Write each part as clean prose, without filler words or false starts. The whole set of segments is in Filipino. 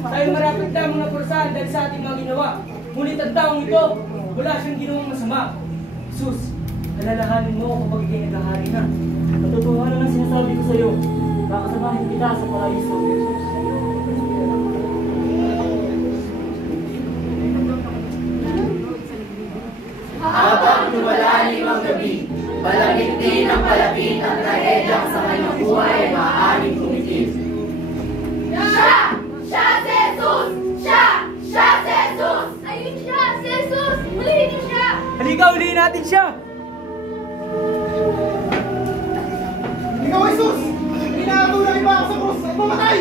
Tayo marapit lamang na purusahan dahil sa ating mga ginawa. Ngunit ang taong ito, wala siyang ginawang masama. Jesus, alalahanin mo kapag ikay naghahari na. Katotohanan ang sinasabi ko sa iyo. Kakasamahin kita sa paraiso. Habang lumalalim ang gabi, palapit din ang palapit ang trahedyang sa kanyang buhay ay maaaring kumitin. Siya! Siya si Jesus! Siya! Siya si Jesus! Ayun siya! Si Jesus! Ulihin niyo siya! Halika, ulihin natin siya! Ikaw, Jesus! Pinakatulang iba ako sa krus at mamatay!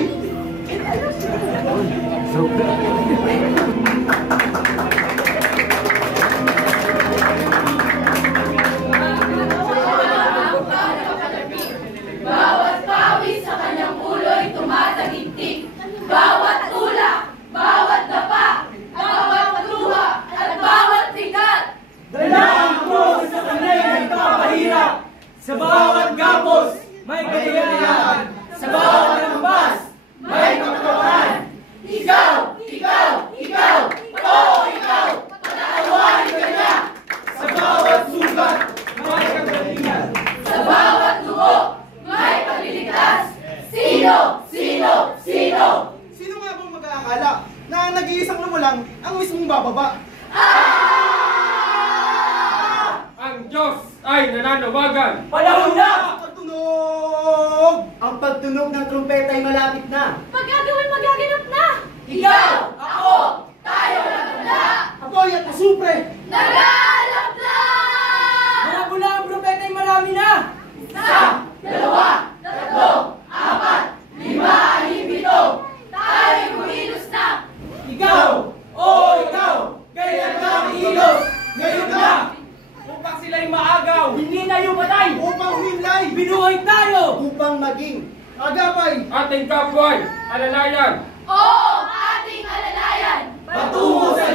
Bawat pawis sa kanyang ulo'y tumatagigtik. Bawat tulak, bawat dapa, bawat luha, at bawat bigat. Dala ang krus sa kanya'y nagpapahirap. Sa bawat gapos, may kaligayahan. Sa bawat lambas, may kapatawaran. Ikaw! Ikaw! Ikaw! Oo, ikaw! Patawarin ka niya! Sa bawat sugat, may kagalingan. Sa bawat dugo, may pagliligtas. Sino? Sino? Sino? Sino nga bang mag-aakala na ang nag-iisang lumulang ang mismong bababa? Ang Diyos ay nananawagan. Panahon na! Pagtunog! Ang pagtunog ng trumpeta ay malapit na. Magagawin magaganap na! Ikaw! Ako! Tayo nagtula! Apoy at asupre! Nag-aalap na! Mga bula ang propeta ay marami na! Isa, dalawa, tatlo, apat, lima, anim, pito. Tayo'y kumilos na! Ikaw! Oo, ikaw! Kailan ka kilos? Ngayon na! Upang sila'y maagaw! Hindi tayo patay! Upang humilay! Binuhay tayo! Upang maging Agapay! Ating kapway, alalayan. Oo, ating alalayan! Patungo sa